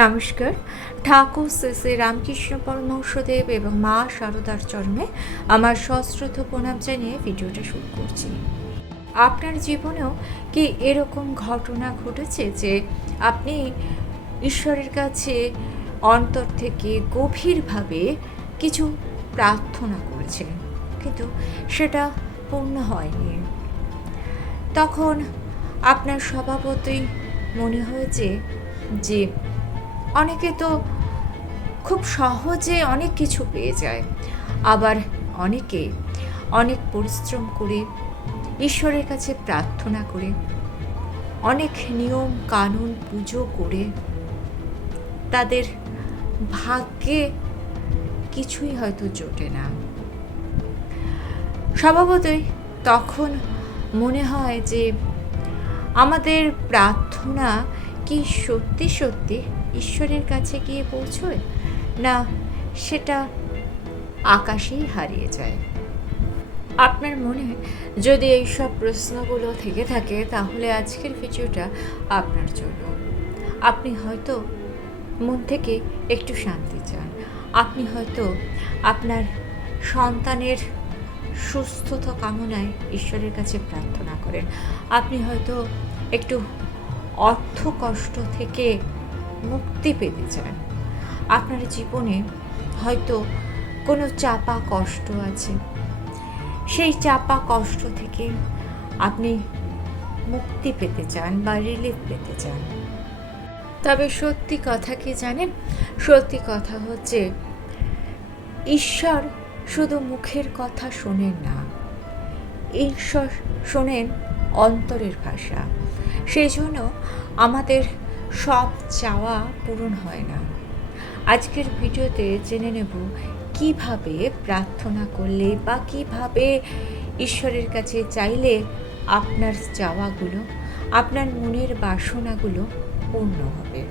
নমস্কার। ঠাকুর শ্রী শ্রী রামকৃষ্ণ পরমহংসদেব এবং মা শারদার চরণে আমার সশ্রদ্ধ প্রণাম জানিয়ে ভিডিওটা শুরু করছি। আপনার জীবনেও কি এরকম ঘটনা ঘটেছে যে আপনি ঈশ্বরের কাছে অন্তর থেকে গভীরভাবে কিছু প্রার্থনা করেছেন, কিন্তু সেটা পূর্ণ হয়নি? তখন আপনার স্বভাবতই মনে হয়েছে যে অনেকে তো খুব সহজে অনেক কিছু পেয়ে যায়, আবার অনেকে অনেক পরিশ্রম করে ঈশ্বরের কাছে প্রার্থনা করে অনেক নিয়ম কানুন পুজো করে তাদের ভাগ্যে কিছুই হয়তো জোটে না। স্বভাবতই তখন মনে হয় যে আমাদের প্রার্থনা কি সত্যি সত্যি ঈশ্বরের কাছে গিয়ে পৌঁছয়, না সেটা আকাশেই হারিয়ে যায়? আপনার মনে যদি এইসব প্রশ্নগুলো থেকে থাকে, তাহলে আজকের ভিডিওটা আপনার জন্য। আপনি হয়তো মন থেকে একটু শান্তি চান, আপনি হয়তো আপনার সন্তানের সুস্থতা কামনায় ঈশ্বরের কাছে প্রার্থনা করেন, আপনি হয়তো একটু অর্থ কষ্ট থেকে মুক্তি পেতে চান, আপনার জীবনে হয়তো কোনো চাপা কষ্ট আছে, সেই চাপা কষ্ট থেকে আপনি মুক্তি পেতে চান বা রিলিফ পেতে চান। তবে সত্যি কথা কি জানেন? সত্যি কথা হচ্ছে ঈশ্বর শুধু মুখের কথা শোনেন না, ঈশ্বর শোনেন অন্তরের ভাষা। সেই জন্য আমাদের সব চাওয়া পূরণ হয় না। আজকের ভিডিওতে জেনে নেব কিভাবে প্রার্থনা করলে বা কিভাবে ঈশ্বরের কাছে চাইলে আপনার চাওয়াগুলো, আপনার মনের বাসনাগুলো পূর্ণ হবে।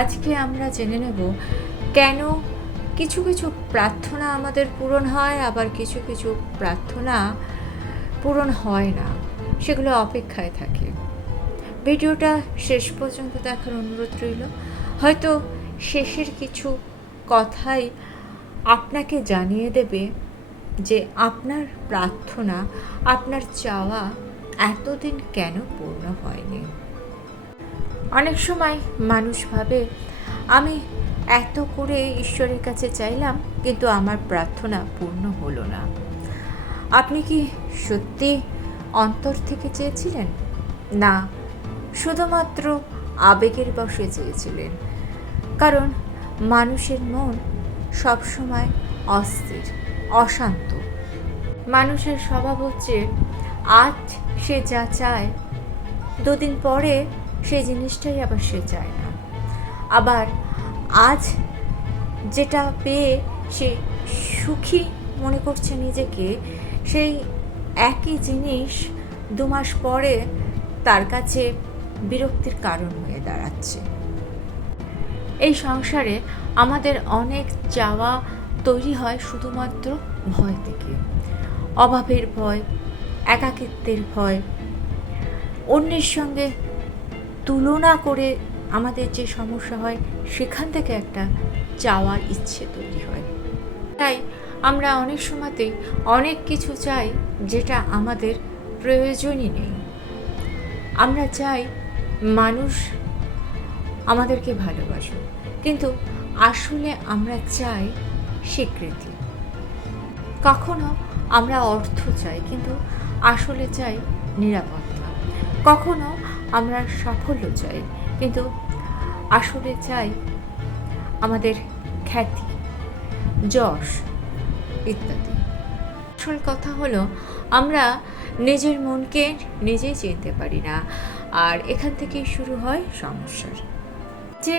আজকে আমরা জেনে নেব কেন কিছু কিছু প্রার্থনা আমাদের পূরণ হয়, আবার কিছু কিছু প্রার্থনা পূরণ হয় না, সেগুলো অপেক্ষায় থাকে। ভিডিওটা শেষ পর্যন্ত দেখার অনুরোধ রইল। হয়তো শেষের কিছু কথাই আপনাকে জানিয়ে দেবে যে আপনার প্রার্থনা, আপনার চাওয়া এতদিন কেন পূর্ণ হয়নি। অনেক সময় মানুষ ভাবে, আমি এত করে ঈশ্বরের কাছে চাইলাম কিন্তু আমার প্রার্থনা পূর্ণ হলো না। আপনি কি সত্যি অন্তর থেকে চেয়েছিলেন, না শুধুমাত্র আবেগের বশে চেয়েছিলেন? কারণ মানুষের মন সবসময় অস্থির, অশান্ত। মানুষের স্বভাব হচ্ছে আজ সে যা চায়, দুদিন পরে সেই জিনিসটাই আবার সে চায় না। আবার আজ যেটা পেয়ে সে সুখী মনে করছে নিজেকে, সেই একই জিনিস 2 মাস পরে তার কাছে বিরক্তির কারণ হয়ে দাঁড়াচ্ছে। এই সংসারে আমাদের অনেক চাওয়া তৈরি হয় শুধুমাত্র ভয় থেকে, অভাবের ভয়, একাকিত্বের ভয়, অন্যের সঙ্গে তুলনা করে আমাদের যে সমস্যা হয়, সেখান থেকে একটা চাওয়ার ইচ্ছে তৈরি হয়। তাই আমরা অনেক সময়তেই অনেক কিছু চাই যেটা আমাদের প্রয়োজনই নেই। আমরা চাই মানুষ আমাদেরকে ভালোবাসুক, কিন্তু আসলে আমরা চাই স্বীকৃতি। কখনো আমরা অর্থ চাই, কিন্তু আসলে চাই নিরাপত্তা। কখনো আমরা সাফল্য চাই, কিন্তু আসলে চাই আমাদের খ্যাতি, যশ ইত্যাদি। আসল কথা হলো আমরা নিজের মনকে নিজেই চিনতে পারি না, আর এখান থেকেই শুরু হয় সমস্যার। যে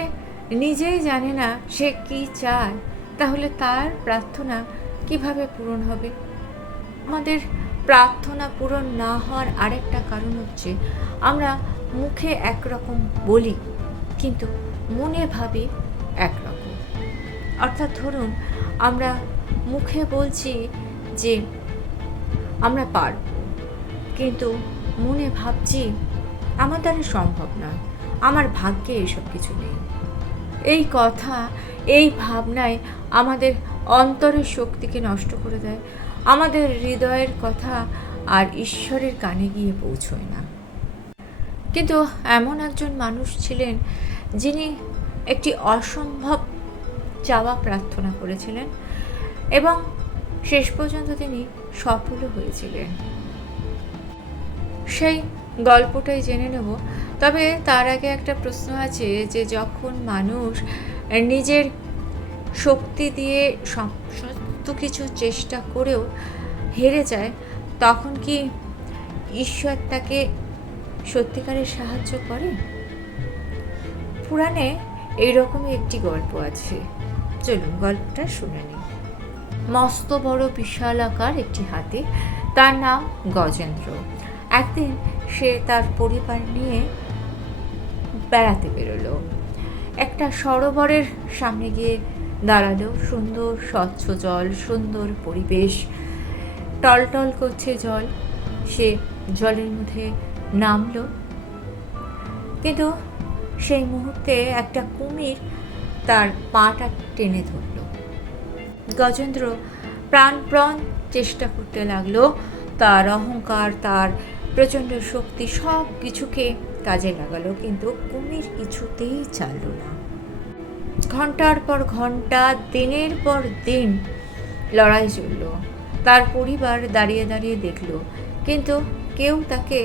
নিজেই জানে না সে কি চায়, তাহলে তার প্রার্থনা কিভাবে পূরণ হবে? আমাদের প্রার্থনা পূরণ না হওয়ার আরেকটা কারণ হচ্ছে আমরা মুখে একরকম বলি, কিন্তু মনে ভাবি একরকম। অর্থাৎ ধরুন, আমরা মুখে বলছি যে আমরা পারব, কিন্তু মনে ভাবছি আমার দ্বারা সম্ভব নয়, আমার ভাগ্যে এসব কিছু নেই। এই কথা, এই ভাবনায় আমাদের অন্তরের শক্তিকে নষ্ট করে দেয়। আমাদের হৃদয়ের কথা আর ঈশ্বরের কানে গিয়ে পৌঁছয় না। কিন্তু এমন একজন মানুষ ছিলেন যিনি একটি অসম্ভব চাওয়া প্রার্থনা করেছিলেন এবং শেষ পর্যন্ত তিনি সফলও হয়েছিলেন। সেই গল্পটাই জেনে নেব। তবে তার আগে একটা প্রশ্ন আছে যে যখন মানুষ নিজের শক্তি দিয়ে সমস্ত কিছু চেষ্টা করেও হেরে যায়, তখন কি ঈশ্বর তাকে সত্যিকারের সাহায্য করে? পুরাণে এইরকমই একটি গল্প আছে, চলুন গল্পটা শুনে নিই। মস্ত বড় বিশাল আকার একটি হাতি, তার নাম গজেন্দ্র। একদিন সে তার পরিবার নিয়ে বেড়াতে বেরোলো। একটা সরোবরের সামনে গিয়ে দাঁড়ালো। সুন্দর স্বচ্ছ জল, সুন্দর পরিবেশ, টলটল করছে জল। সে জলের মধ্যে নামলো, কিন্তু সেই মুহূর্তে একটা কুমির তার পাটা টেনে ধরল। গজেন্দ্র প্রাণপণ চেষ্টা করতে লাগলো, তার অহংকার, তার প্রচণ্ড শক্তি সব কিছুকে কাজে লাগালো, কিন্তু কুমির কিছুতেই ছাড়ল না। ঘন্টার পর ঘন্টা, দিনের পর দিন লড়াই চলল। তার পরিবার দাঁড়িয়ে দাঁড়িয়ে দেখলো, কিন্তু কেউ তাকে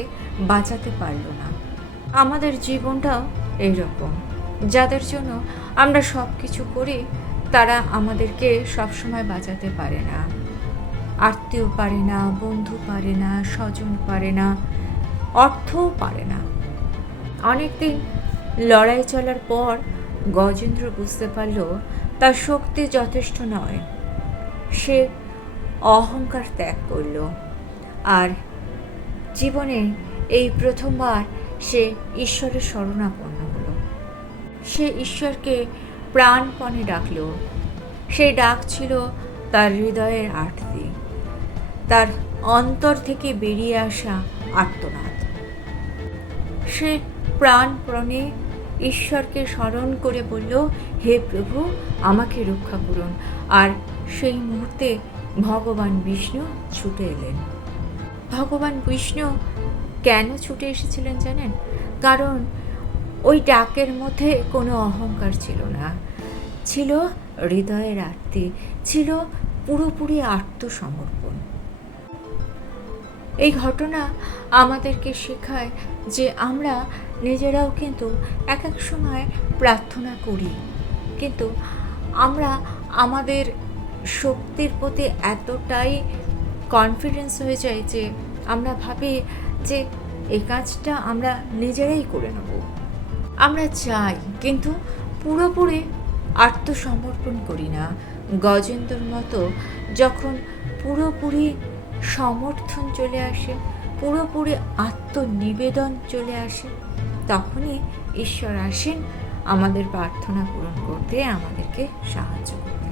বাঁচাতে পারল না। আমাদের জীবনটাও এইরকম, যাদের জন্য আমরা সব কিছু করি তারা আমাদেরকে সবসময় বাঁচাতে পারে না। আত্মীয় পারে না, বন্ধু পারে না, স্বজন পারে না, অর্থও পারে না। অনেকদিন লড়াই চলার পর গজেন্দ্র বুঝতে পারল তার শক্তি যথেষ্ট নয়। সে অহংকার ত্যাগ করল, আর জীবনে এই প্রথমবার সে ঈশ্বরের শরণাপন্ন হলো। সে ঈশ্বরকে প্রাণপণে ডাকল। সেই ডাক ছিল তার হৃদয়ের আর্তনাদ, তার অন্তর থেকে বেরিয়ে আসা আর্তনাদ। সে প্রাণপণে ঈশ্বরকে স্মরণ করে বলল, হে প্রভু, আমাকে রক্ষা করুন। আর সেই মুহূর্তে ভগবান বিষ্ণু ছুটে এলেন। ভগবান বিষ্ণু কেন ছুটে এসেছিলেন জানেন? কারণ ওই ডাকের মধ্যে কোনো অহংকার ছিল না, ছিল হৃদয়ের আরতি, ছিল পুরোপুরি আত্মসমর্পণ। এই ঘটনা আমাদেরকে শেখায় যে আমরা নিজেরাও কিন্তু এক এক সময় প্রার্থনা করি, কিন্তু আমরা আমাদের শক্তির প্রতি এতটাই কনফিডেন্স হয়ে যাই যে আমরা ভাবি যে এই কাজটা আমরা নিজেরাই করে নেব। আমরা চাই, কিন্তু পুরোপুরি আত্মসমর্পণ করি না। গজেন্দ্রর মতো যখন পুরোপুরি সমর্থন চলে আসে, পুরোপুরি আত্মনিবেদন চলে আসে, তখনই ঈশ্বর আসেন আমাদের প্রার্থনা পূরণ করতে, আমাদেরকে সাহায্য করতে।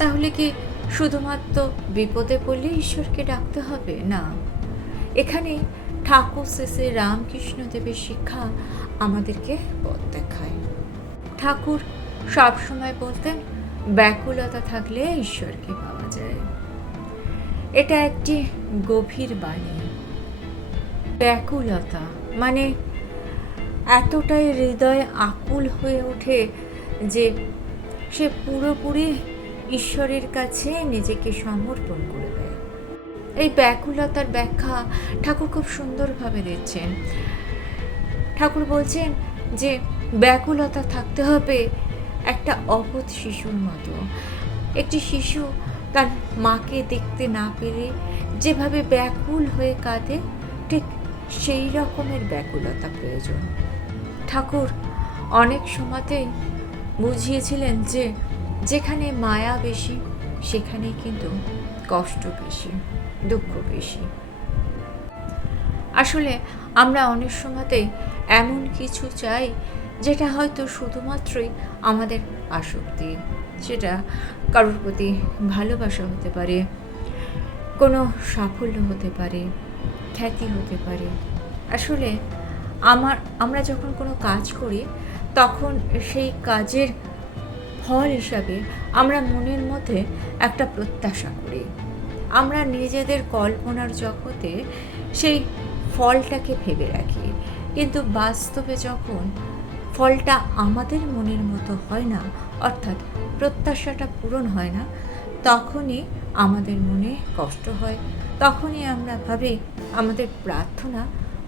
তাহলে কি শুধুমাত্র বিপদে পড়লে ঈশ্বরকে ডাকতে হবে? না, এখানে ঠাকুর শ্রী রামকৃষ্ণদেবের শিক্ষা আমাদেরকে পথ দেখায়। ঠাকুর সবসময় বলতেন, ব্যাকুলতা থাকলে ঈশ্বরকে পাওয়া যায়। এটা একটি গভীর বাণী। ব্যাকুলতা মানে এতটাই হৃদয় আকুল হয়ে ওঠে যে সে পুরোপুরি ঈশ্বরের কাছে নিজেকে সমর্পণ করে দেয়। এই ব্যাকুলতার ব্যাখ্যা ঠাকুর খুব সুন্দরভাবে দিচ্ছেন। ঠাকুর বলছেন যে ব্যাকুলতা থাকতে হবে একটা অবোধ শিশুর মতো। একটি শিশু তার মাকে দেখতে না পেলে যেভাবে ব্যাকুল হয়ে কাঁদে, ঠিক সেই রকমের ব্যাকুলতা প্রয়োজন। ঠাকুর অনেক সময়তেই বুঝিয়েছিলেন যে যেখানে মায়া বেশি সেখানেই কিন্তু কষ্ট বেশি, দুঃখ বেশি। আসলে আমরা অনেক সময়তেই এমন কিছু চাই যেটা হয়তো শুধুমাত্রই আমাদের আসক্তি। সেটা কারোর প্রতি ভালোবাসা হতে পারে, কোনো সাফল্য হতে পারে, খ্যাতি হতে পারে। আসলে আমরা যখন কোনো কাজ করি তখন সেই কাজের ফল হিসাবে আমরা মনের মধ্যে একটা প্রত্যাশা করি। আমরা নিজেদের কল্পনার জগতে সেই ফলটাকে ভেবে রাখি, কিন্তু বাস্তবে যখন ফলটা আমাদের মনের মতো হয় না, অর্থাৎ প্রত্যাশাটা পূরণ হয় না, তখনই আমাদের মনে কষ্ট হয়, তখনই আমরা ভাবি আমাদের প্রার্থনা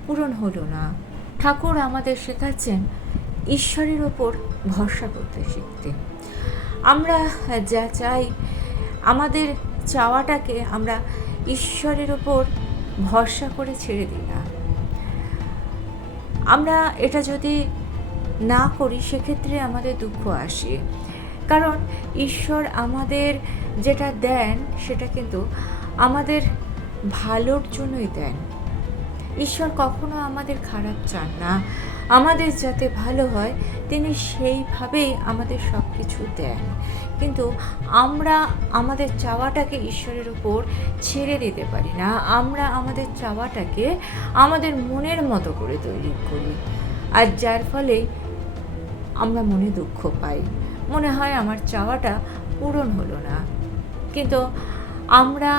পূরণ হলো না। ঠাকুর আমাদের শেখাচ্ছেন ঈশ্বরের ওপর ভরসা করতে শিখতে। আমরা যা চাই, আমাদের চাওয়াটাকে আমরা ঈশ্বরের ওপর ভরসা করে ছেড়ে দিই না। আমরা এটা যদি না করি, সেক্ষেত্রে আমাদের দুঃখ আসে, কারণ ঈশ্বর আমাদের যেটা দেন সেটা কিন্তু আমাদের ভালোর জন্যই দেন। ঈশ্বর কখনো আমাদের খারাপ চান না, আমাদের যাতে ভালো হয় তিনি সেইভাবেই আমাদের সব কিছু দেন। কিন্তু আমরা আমাদের চাওয়াটাকে ঈশ্বরের উপর ছেড়ে দিতে পারি না। আমরা আমাদের চাওয়াটাকে আমাদের মনের মতো করে তৈরি করি, আর যার ফলে আমরা মনে দুঃখ পাই, মনে হয় আমার চাওয়াটা পূরণ হলো না। কিন্তু আমরা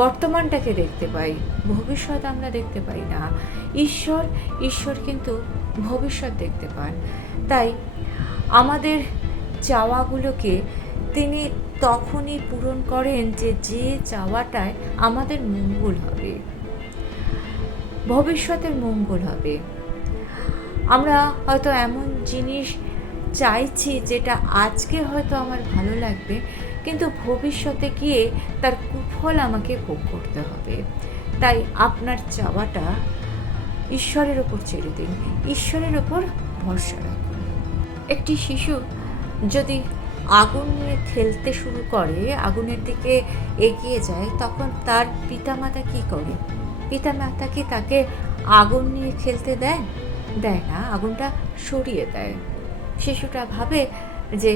বর্তমানটাকে দেখতে পাই, ভবিষ্যৎ আমরা দেখতে পাই না। ঈশ্বর কিন্তু ভবিষ্যৎ দেখতে পান। তাই আমাদের চাওয়াগুলোকে তিনি তখনই পূরণ করেন যে চাওয়াটায় আমাদের মঙ্গল হবে, ভবিষ্যতের মঙ্গল হবে। আমরা হয়তো এমন জিনিস চাইছি যেটা আজকে হয়তো আমার ভালো লাগবে, কিন্তু ভবিষ্যতে গিয়ে তার কুফল আমাকে ভোগ করতে হবে। তাই আপনার চাওয়াটা ঈশ্বরের ওপর ছেড়ে দিন, ঈশ্বরের ওপর ভরসা রাখুন। একটি শিশু যদি আগুন নিয়ে খেলতে শুরু করে, আগুনের দিকে এগিয়ে যায়, তখন তার পিতামাতা কী করে? পিতামাতা কি তাকে আগুন নিয়ে খেলতে দেয় না, আগুনটা সরিয়ে দেয়। শিশুটা ভাবে যে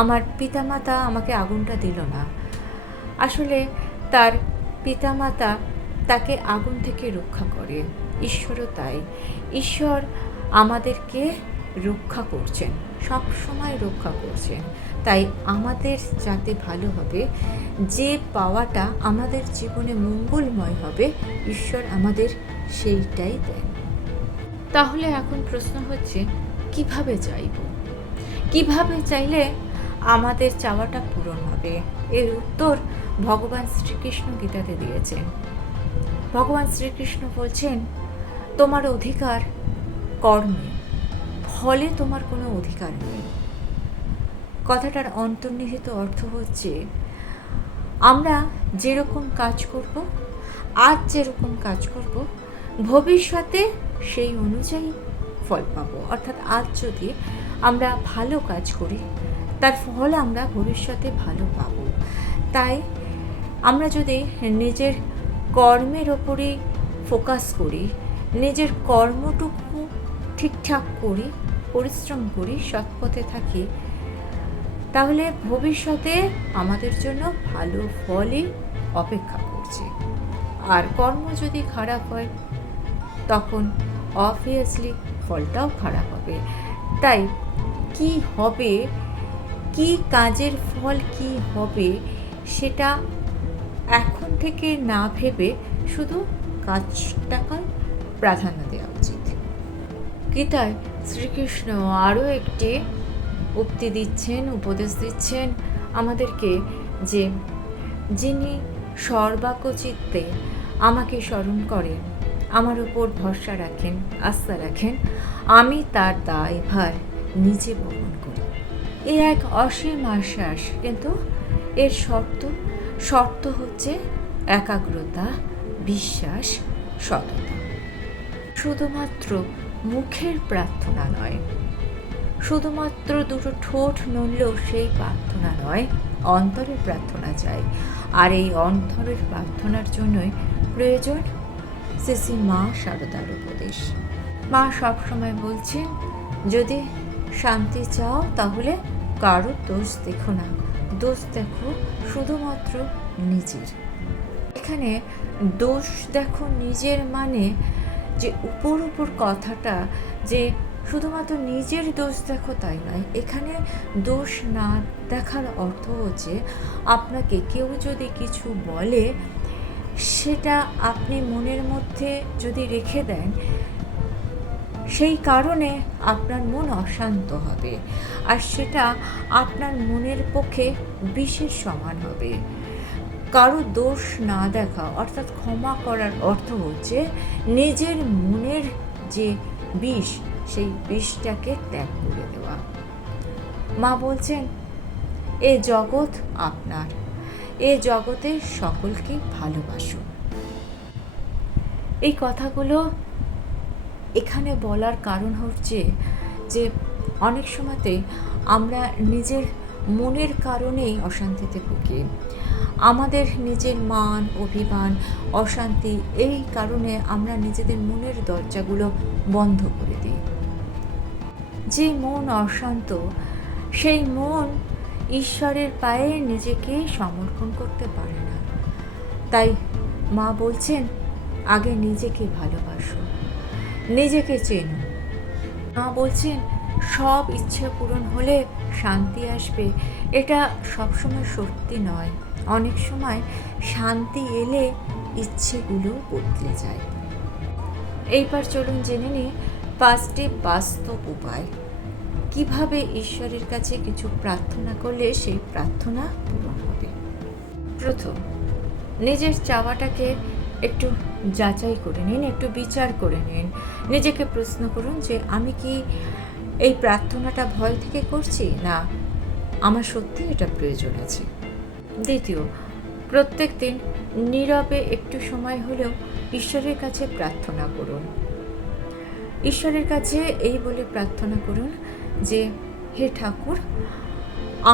আমার পিতামাতা আমাকে আগুনটা দিল না। আসলে তার পিতামাতা তাকে আগুন থেকে রক্ষা করে। ঈশ্বরও তাই, ঈশ্বর আমাদেরকে রক্ষা করছেন, সব সময় রক্ষা করছেন। তাই আমাদের যাতে ভালো হবে, যে পাওয়াটা আমাদের জীবনে মঙ্গলময় হবে, ঈশ্বর আমাদের সেইটাই দেন। তাহলে এখন প্রশ্ন হচ্ছে, কিভাবে চাইব? কিভাবে চাইলে আমাদের চাওয়াটা পূরণ হবে? এর উত্তর ভগবান শ্রীকৃষ্ণ গীতাতে দিয়েছেন। ভগবান শ্রীকৃষ্ণ বলছেন, তোমার অধিকার কর্মে, ফলে তোমার কোনো অধিকার নেই। কথাটার অন্তর্নিহিত অর্থ হচ্ছে, আমরা যেরকম কাজ করব, আজ যেরকম কাজ করব, ভবিষ্যতে সেই অনুযায়ী ফল পাবো। অর্থাৎ আজ যদি আমরা ভালো কাজ করি, তার ফল আমরা ভবিষ্যতে ভালো পাবো। তাই আমরা যদি নিজের কর্মের ওপরে ফোকাস করি, নিজের কর্মটুকু ঠিকঠাক করি, পরিশ্রম করি, সৎপথে থাকি, তাহলে ভবিষ্যতে আমাদের জন্য ভালো ফলই অপেক্ষা করছে। আর কর্ম যদি খারাপ হয়, তখন অবভিয়াসলি ফলটাও খারাপ হবে। তাই কি হবে, কি কাজের ফল কি হবে, সেটা এখন থেকে না ভেবে শুধু কাজটাকে প্রাধান্য দেওয়া উচিত। গীতায় শ্রীকৃষ্ণ আরও একটি উক্তি দিচ্ছেন, উপদেশ দিচ্ছেন আমাদেরকে, যে যিনি সর্বাকচিত্তে আমাকে স্মরণ করেন, আমার উপর ভরসা রাখেন, আস্থা রাখেন, আমি তার দায়ভার নিজে বহন করি। এ এক অসীম আশ্বাস, কিন্তু এর শর্ত হচ্ছে একাগ্রতা, বিশ্বাস, সততা। শুধুমাত্র মুখের প্রার্থনা নয়, শুধুমাত্র দুটো ঠোঁট নড়লেও সেই প্রার্থনা নয়, অন্তরের প্রার্থনা চাই। আর এই অন্তরের প্রার্থনার জন্যই প্রয়োজন শ্রী মা শারদার উপদেশ। মা সবসময় বলছেন, যদি শান্তি চাও তাহলে কারোর দোষ দেখো না, দোষ দেখো শুধুমাত্র নিজের। এখানে দোষ দেখো নিজের মানে যে উপর কথাটা, যে শুধুমাত্র নিজের দোষ দেখো তাই নয়, এখানে দোষ না দেখার অর্থ হচ্ছে আপনাকে কেউ যদি কিছু বলে সেটা আপনি মনের মধ্যে যদি রেখে দেন, সেই কারণে আপনার মন অশান্ত হবে, আর সেটা আপনার মনের পক্ষে বিষের সমান হবে। কারো দোষ না দেখা অর্থাৎ ক্ষমা করার অর্থ হচ্ছে নিজের মনের যে বিষ, সেই বিষটাকে ত্যাগ করে দেওয়া। মা বলছেন, এ জগৎ আপনার, এ জগতে সকলকে ভালোবাসুন। এই কথাগুলো এখানে বলার কারণ হচ্ছে যে অনেক সময়তে আমরা নিজের মনের কারণেই অশান্তিতে ভুগি। আমাদের নিজের মান, অভিমান, অশান্তি, এই কারণে আমরা নিজেদের মনের দরজাগুলো বন্ধ করে দিই। যে মন অশান্ত, সেই মন ঈশ্বরের পায়ে নিজেকে সমর্পণ করতে পারে না। তাই মা বলছেন, আগে নিজেকে ভালোবাসো, নিজেকে চেনো। মা বলছেন, সব ইচ্ছে পূরণ হলে শান্তি আসবে, এটা সবসময় সত্যি নয়। অনেক সময় শান্তি এলে ইচ্ছেগুলো বদলে যায়। এইবার চলুন জেনে নিই 5টি বাস্তব উপায়, কিভাবে ঈশ্বরের কাছে কিছু প্রার্থনা করলে সেই প্রার্থনা পূরণ হবে। প্রথম, নিজের চাওয়াটাকে একটু যাচাই করে নিন, একটু বিচার করে নিন। নিজেকে প্রশ্ন করুন যে আমি কি এই প্রার্থনাটা ভয় থেকে করছি, না আমার সত্যি এটা প্রয়োজন আছে। দ্বিতীয়, প্রত্যেক দিন নীরবে একটু সময় হলেও ঈশ্বরের কাছে প্রার্থনা করুন। ঈশ্বরের কাছে এই বলে প্রার্থনা করুন যে, হে ঠাকুর,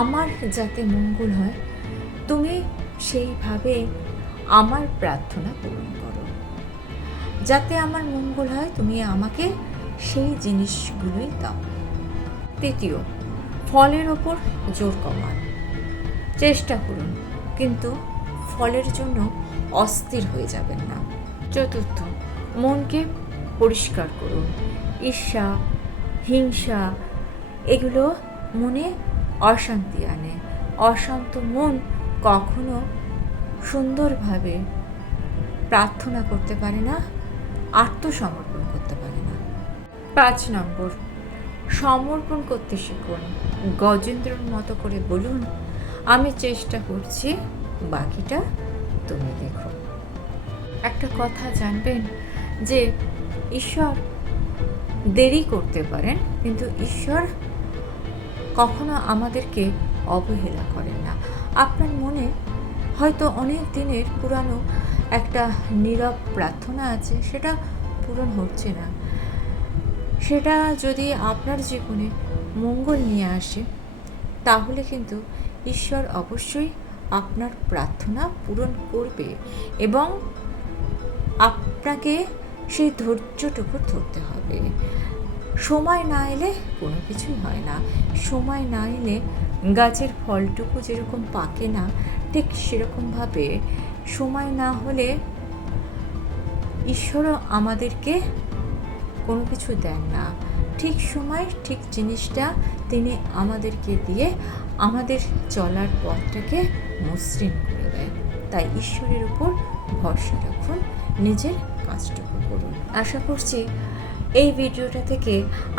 আমার যাতে মঙ্গল হয়, তুমি সেইভাবে আমার প্রার্থনা পূরণ করো। যাতে আমার মঙ্গল হয়, তুমি আমাকে সেই জিনিসগুলোই দাও। তৃতীয়, ফলের ওপর জোর কমান। চেষ্টা করুন, কিন্তু ফলের জন্য অস্থির হয়ে যাবেন না। চতুর্থ, মনকে পরিষ্কার করুন। ঈর্ষা, হিংসা, এগুলো মনে অশান্তি আনে। অশান্ত মন কখনো সুন্দরভাবে প্রার্থনা করতে পারে না, আত্মসমর্পণ করতে পারে না। 5 নম্বর, সমর্পণ করতে শিখুন। গজেন্দ্রর মতো করে বলুন, আমি চেষ্টা করছি, বাকিটা তুমি দেখো। একটা কথা জানবেন যে ঈশ্বর দেরি করতে পারেন, কিন্তু ঈশ্বর কখনো আমাদেরকে অবহেলা করেন না। আপনার মনে হয়তো অনেক দিনের পুরানো একটা নীরব প্রার্থনা আছে, সেটা পূরণ হচ্ছে না। সেটা যদি আপনার জীবনে মঙ্গল নিয়ে আসে, তাহলে কিন্তু ঈশ্বর অবশ্যই আপনার প্রার্থনা পূরণ করবে, এবং আপনাকে সেই ধৈর্যটুকু ধরতে হবে। সময় না এলে কোনো কিছুই হয় না। সময় না এলে গাছের ফলটুকু যেরকম পাকে না, ঠিক সেরকমভাবে সময় না হলে ঈশ্বরও আমাদেরকে কোনো কিছু দেন না। ঠিক সময় ঠিক জিনিসটা তিনি আমাদেরকে দিয়ে আমাদের চলার পথটাকে মসৃণ করে দেয়। তাই ঈশ্বরের উপর ভরসা রাখুন, নিজের কাজটুকু করুন। আশা করছি এই ভিডিওটা থেকে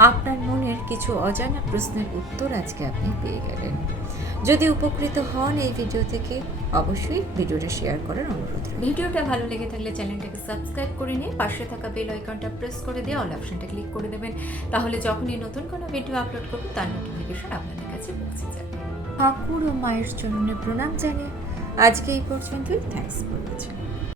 আপনার মনের কিছু অজানা প্রশ্নের উত্তর আজকে আপনি পেয়ে গেলেন। যদি উপকৃত হন এই ভিডিও থেকে, অবশ্যই ভিডিওটা শেয়ার করার অনুরোধ। ভিডিওটা ভালো লেগে থাকলে চ্যানেলটাকে সাবস্ক্রাইব করে নিয়ে পাশে থাকা বেল আইকনটা প্রেস করে দিয়ে অল অপশনটা ক্লিক করে দেবেন। তাহলে যখনই নতুন কোনো ভিডিও আপলোড করব, তার নোটিফিকেশন আপনাদের কাছে পৌঁছে যাবে। ঠাকুর ও মায়ের চরণে প্রণাম জানিয়ে আজকে এই পর্যন্তই। Thanks for watching.